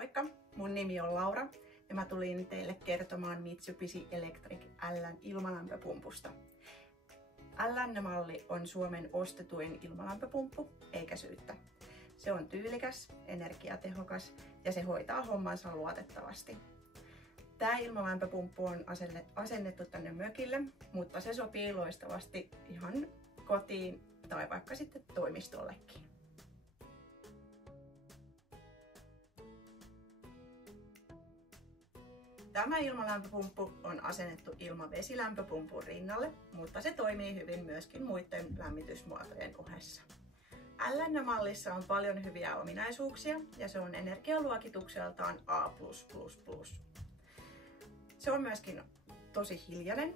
Moikka! Mun nimi on Laura ja mä tulin teille kertomaan Mitsubishi Electric L:n ilmalämpöpumpusta. L-malli on Suomen ostetuin ilmalämpöpumppu, eikä syyttä. Se on tyylikäs, energiatehokas ja se hoitaa hommansa luotettavasti. Tää ilmalämpöpumppu on asennettu tänne mökille, mutta se sopii loistavasti ihan kotiin tai vaikka sitten toimistollekin. Tämä ilmalämpöpumppu on asennettu ilmavesilämpöpumpun rinnalle, mutta se toimii hyvin myöskin muiden lämmitysmuotojen ohessa. L-mallissa on paljon hyviä ominaisuuksia ja se on energialuokitukseltaan A+++. Se on myöskin tosi hiljainen.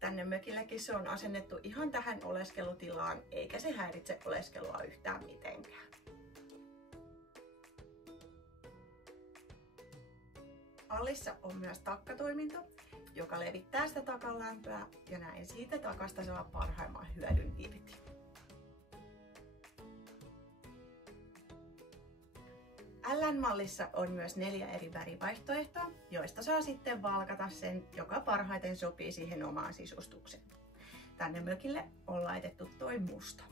Tänne mökillekin se on asennettu ihan tähän oleskelutilaan, eikä se häiritse oleskelua yhtään mitenkään. Mallissa on myös takkatoiminto, joka levittää sitä takan lämpöä ja näin siitä takasta saa parhaimman hyödyn irti. L-mallissa on myös 4 eri värivaihtoehtoa, joista saa sitten valkata sen, joka parhaiten sopii siihen omaan sisustukseen. Tänne mökille on laitettu toi musta.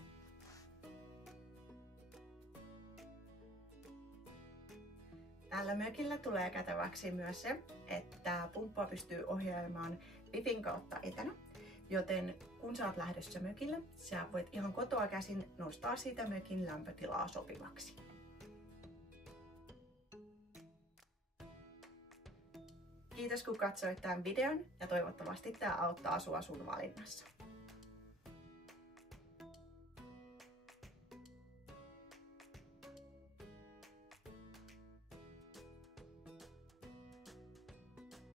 Tällä mökillä tulee käteväksi myös se, että pumppua pystyy ohjailemaan Wifin kautta etänä, joten kun sä oot lähdössä mökille, sä voit ihan kotoa käsin nostaa siitä mökin lämpötilaa sopivaksi. Kiitos kun katsoit tämän videon ja toivottavasti tää auttaa sua sun valinnassa.